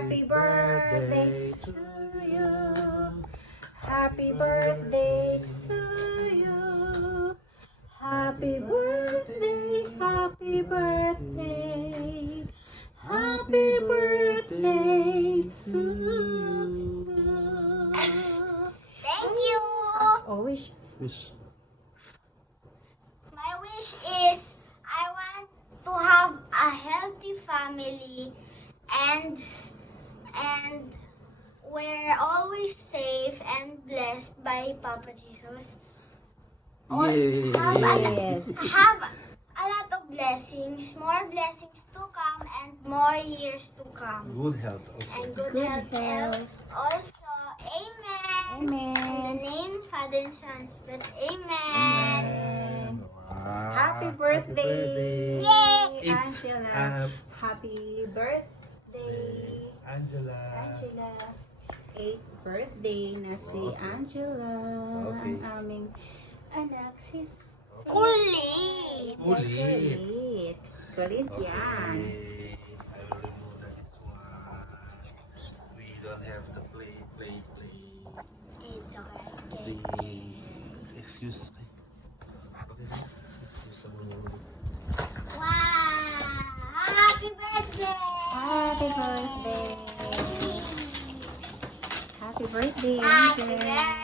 Happy birthday to you. Happy birthday to you. Happy birthday, happy birthday. Happy birthday to you. Thank you. Oh, wish. Wish. My wish is I want to have a healthy family and we're always safe and blessed by Papa Jesus. Yay! Yes. Have a lot of blessings, more blessings to come and more years to come. Good health also. And good Good health also. Amen. In the Amen. name, Father and Son, Spirit. Amen. Amen. Wow. Happy birthday, Yay! Angela. Happy birthday, Angela. Angela. 8th birthday na si Angela. Okay. Ang aming anak, sis. Kulit. Kulit. Kulit yan. Okay. I will remove this one. We don't have to play. It's okay. Please. Excuse. Excuse me. Wow! Happy birthday! Happy birthday. Happy birthday, Happy Angela. birthday!